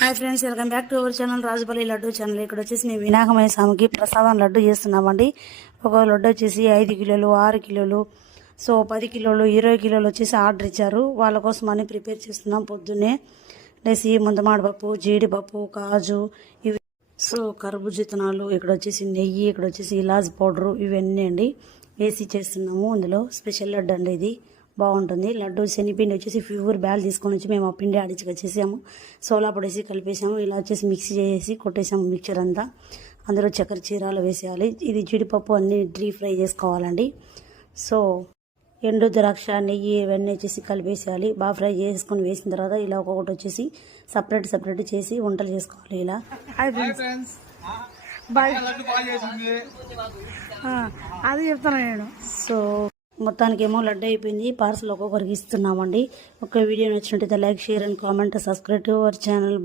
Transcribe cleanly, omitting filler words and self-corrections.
Hi friends, welcome back to our channel Rajupalli laddu channel. ఇక్కడ వచ్చేసి మేము వినాయకమయ స్వామికి ప్రసాదం లడ్డు చేస్తున్నామండి. ఒక లడ్డు వచ్చేసి 5 కిలోలు, 6 కిలోలు, సో 10 కిలోలు, 20 కిలోలు వచ్చేసి ఆర్డర్ ఇచ్చారు. వాళ్ళ కోసం అని ప్రిపేర్ చేస్తున్నాం. పొద్దున్నే లేసి ముందమాడపప్పు, జీడిపప్పు, కాజు, ఇవి సో కర్బూజ విత్తనాలు, ఇక్కడ వచ్చేసి నెయ్యి, ఇక్కడ వచ్చేసి ఇలాచి పౌడరు, ఇవన్నీ అండి వేసి చేస్తున్నాము. ఇందులో స్పెషల్ లడ్డు అండి, ఇది బాగుంటుంది. లడ్డు శనిపిండి వచ్చేసి ప్యూర్ బ్యాల్ తీసుకొని వచ్చి మేము ఆ పిండి ఆడించి వచ్చేసాము. సోలా పొడేసి కలిపేసాము. ఇలా వచ్చేసి మిక్సీ చేసి కొట్టేసాము మిక్చర్ అంతా. అందులో చక్కెర చీరాలు వేసేయాలి. ఇది జీడిపప్పు అన్నీ డీప్ ఫ్రై చేసుకోవాలండి. సో ఎండు ద్రాక్ష, నెయ్యి ఇవన్నీ వచ్చేసి కలిపేసేయాలి. బాగా ఫ్రై చేసుకొని వేసిన తర్వాత ఇలా ఒక్కొక్కటి వచ్చేసి సపరేట్ చేసి వంటలు చేసుకోవాలి. ఇలా అది చెప్తాను నేను. సో మొత్తానికి ఏమో లడ్డు అయిపోయింది. పార్సల్ ఒక్కొక్కరికి ఇస్తున్నామండి. ఒక వీడియో నచ్చినట్టయితే like, share and comment, subscribe to our channel.